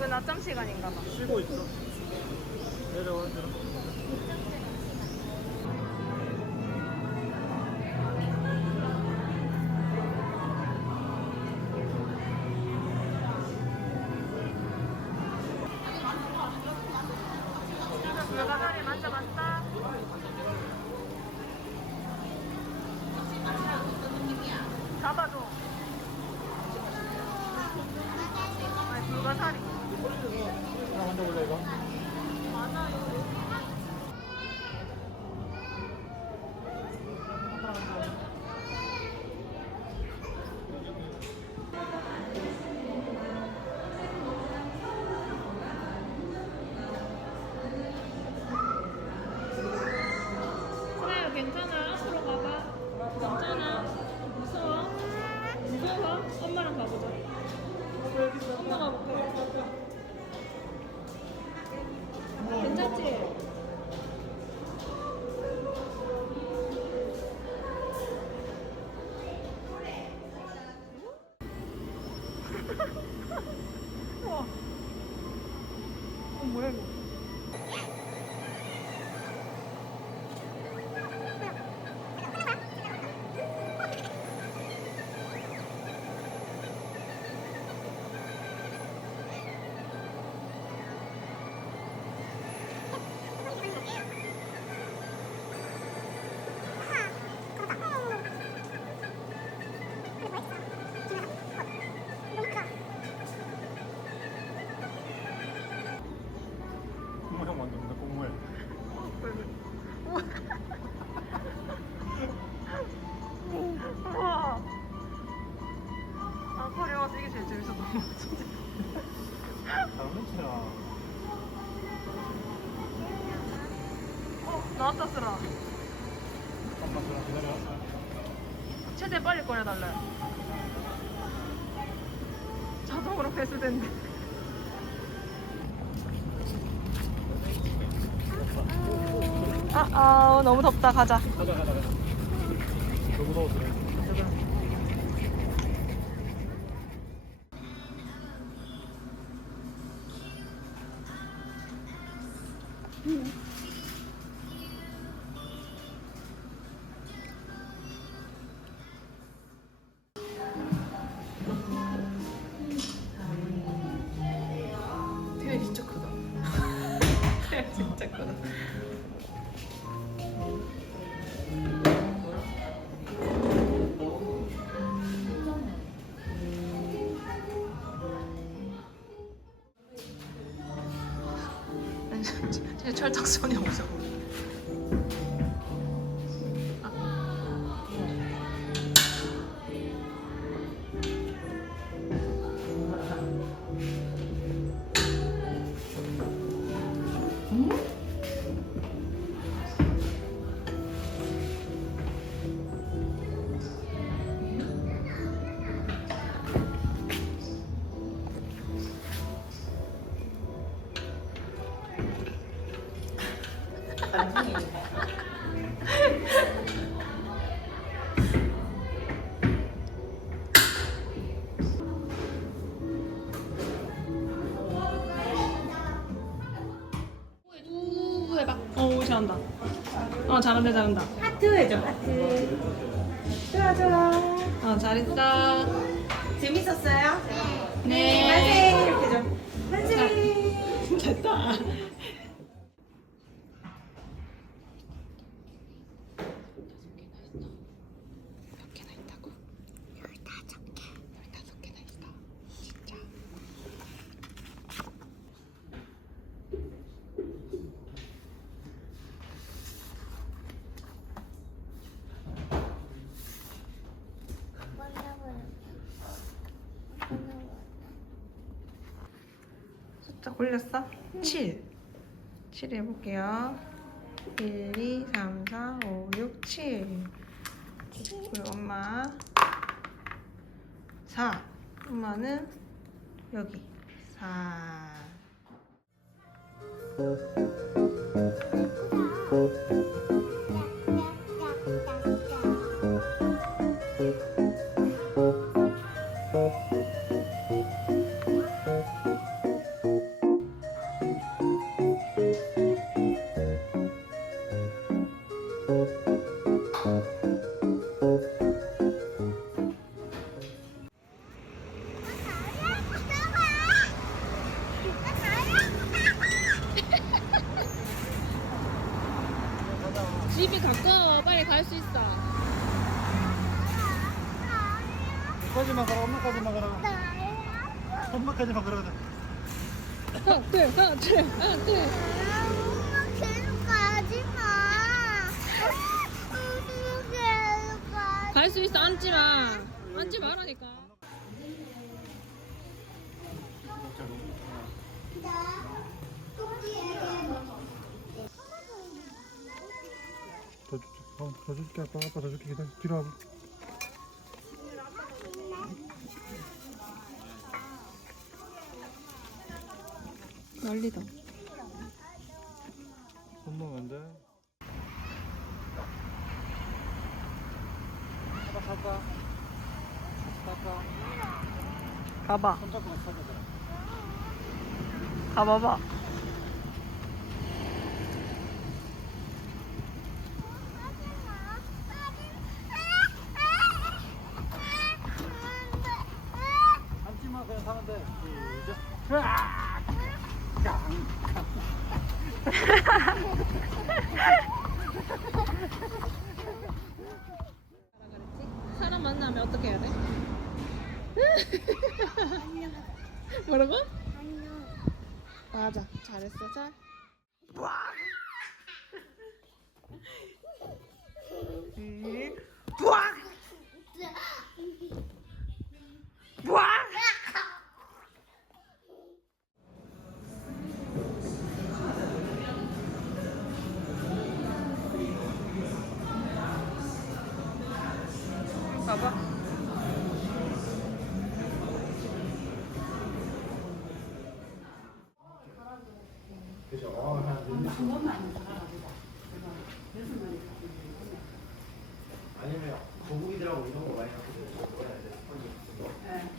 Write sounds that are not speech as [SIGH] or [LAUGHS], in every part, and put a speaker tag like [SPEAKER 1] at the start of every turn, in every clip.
[SPEAKER 1] 낮잠 시간인가 봐.
[SPEAKER 2] 쉬고 있어. 내려와, 내려와. 기다려.
[SPEAKER 1] 최대 빨리 꺼내달래. 자동으로 배수된대. 아, 아, 너무 덥다. 가자.
[SPEAKER 2] 가자, 가자, 가자. 너무 더워 [LAUGHS]
[SPEAKER 1] 진짜 철딱선이 없어. 우 해봐. 어, 잘한다. 어, 잘한다, 잘한다.
[SPEAKER 3] 하트 해줘 하트 좋아 좋아
[SPEAKER 1] 어, 잘했어.
[SPEAKER 3] 재밌었어요?
[SPEAKER 1] 네.
[SPEAKER 3] 만세 이렇게 좀 만세
[SPEAKER 1] 됐다. 몇 개나 있다고? 열다섯 개. 열다섯 개나 있어. 진짜. 숫 자 골렸어? 7. 7 해볼게요. 1, 2, 3, 4, 5, 6, 7. 그리고 엄마 4. 엄마는 여기 4. 집이 가까워. 빨리 갈 수 있어.
[SPEAKER 2] 엄마까지만 가라 엄마까지만 가라 엄마까지만 가라
[SPEAKER 1] 하나, 둘, 하나, 둘, 하나, 둘.
[SPEAKER 4] 엄마 계속 가지 마. 엄마 계속 가.
[SPEAKER 1] 갈수 있어. 앉지 마. 앉지 마라니까.
[SPEAKER 2] 어, 더 줄게. 아빠 아빠 더 줄게. 기다려. 뒤로 와봐.
[SPEAKER 1] 난리다.
[SPEAKER 2] 손 놓으면 안돼 아빠 갔다 갔다
[SPEAKER 3] 가봐.
[SPEAKER 2] 손 잡고 같이 가자
[SPEAKER 3] 가봐봐.
[SPEAKER 2] 앉지마 그냥 사면 돼 시작
[SPEAKER 1] 사람 만나면 어떻게 해야 돼? 뭐라고? 맞아. 잘했어. 잘.
[SPEAKER 3] 가봐.
[SPEAKER 5] 아니면 거북이들하고 이런 거 많이. 뭐라 해야 돼? 네.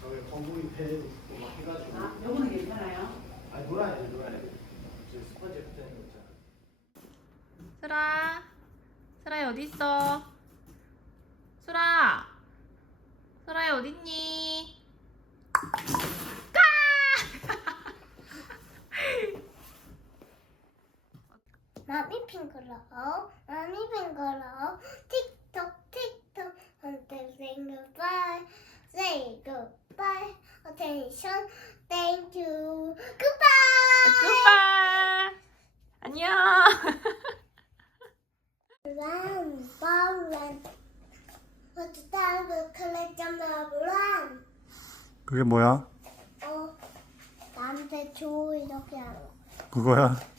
[SPEAKER 5] 저기 거북이 배막 해가지고. 아, 요거는 괜찮아요? 아, 놀아야 돼, 놀아야 돼. 저 스펀지 붙어 있는 거 있잖아.
[SPEAKER 1] 슬아. 슬아야 어디 있어? 슬아. 슬아야 어딨니?
[SPEAKER 4] 마미 핑크로, 마미 핑크로, 틱톡 틱톡, until say goodbye, say goodbye, attention, thank you, goodbye.
[SPEAKER 3] 굿바이. 안녕.
[SPEAKER 4] Run, ball, run. What the time will collect on the run.
[SPEAKER 2] 그게 뭐야?
[SPEAKER 4] 어, 나한테 줘 이렇게 하는 거.
[SPEAKER 2] 그거야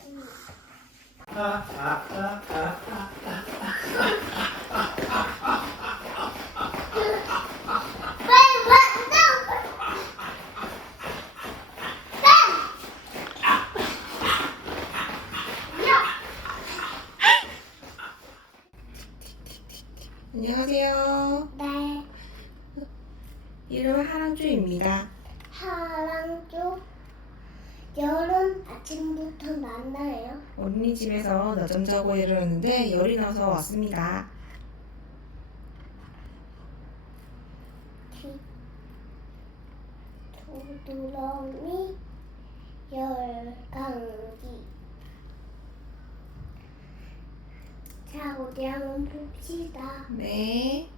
[SPEAKER 1] 안녕하세요.
[SPEAKER 4] 네,
[SPEAKER 1] 이름은 하랑주입니다.
[SPEAKER 4] 하랑쪽 여름 아침부터 만나요.
[SPEAKER 1] 어린이집에서 낮잠 자고 일어났는데 열이 나서 왔습니다.
[SPEAKER 4] 도두렁이 열강기. 자, 어디 한번 봅시다.
[SPEAKER 1] 네.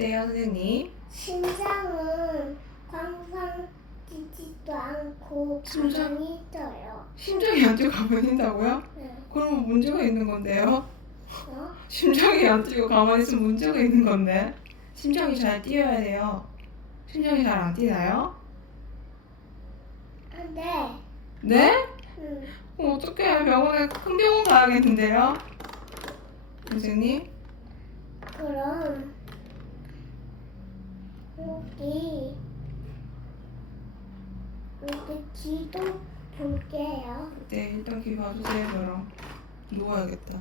[SPEAKER 1] 어때요, 선생님?
[SPEAKER 4] 심장은 항상 뛰지도 않고
[SPEAKER 1] 심장?
[SPEAKER 4] 가만히 있어요.
[SPEAKER 1] 심장이 안 뛰고 가만히 있다고요?
[SPEAKER 4] 네.
[SPEAKER 1] 그러면 문제가 있는 건데요?
[SPEAKER 4] 어?
[SPEAKER 1] 심장이 안 뛰고 가만히 있으면 문제가 있는 건데? 심장이 잘 뛰어야 돼요. 심장이 잘 안 뛰나요?
[SPEAKER 4] 안 돼.
[SPEAKER 1] 네?
[SPEAKER 4] 응.
[SPEAKER 1] 그럼 어떡해. 병원에 큰 병원 가야겠는데요? 선생님?
[SPEAKER 4] 그럼 여기 여기 귀도 볼게요.
[SPEAKER 1] 네, 일단 귀 봐주세요, 그럼. 누워야겠다.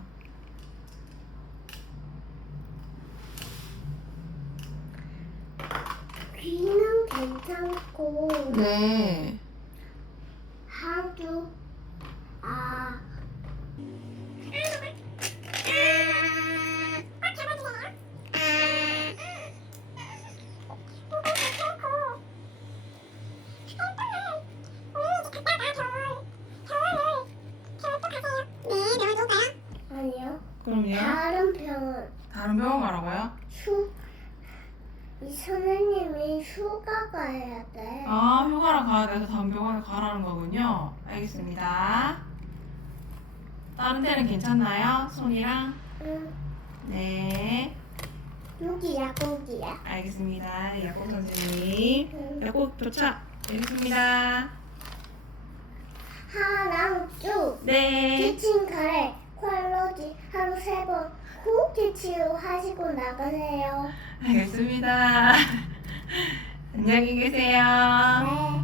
[SPEAKER 4] 귀는 괜찮고
[SPEAKER 1] 네.
[SPEAKER 4] 하도
[SPEAKER 1] 그럼요.
[SPEAKER 4] 다른 병원
[SPEAKER 1] 다른 병원 가라고요?
[SPEAKER 4] 휴. 이 선생님이 휴가 가야 돼.
[SPEAKER 1] 아, 휴가를 가야 돼서 다른 병원에 가라는 거군요. 알겠습니다. 다른 데는 괜찮나요? 손이랑?
[SPEAKER 4] 응.
[SPEAKER 1] 네.
[SPEAKER 4] 여기 약국이야.
[SPEAKER 1] 알겠습니다. 약국 선생님.
[SPEAKER 4] 응.
[SPEAKER 1] 약국 도착. 알겠습니다.
[SPEAKER 4] 하랑 쭉.
[SPEAKER 1] 네.
[SPEAKER 4] 키친 카레, 퀄러지 하루 세 번꼭 치료 하시고 나가세요.
[SPEAKER 1] 알겠습니다. [LAUGHS] 안녕히 계세요.
[SPEAKER 4] 네.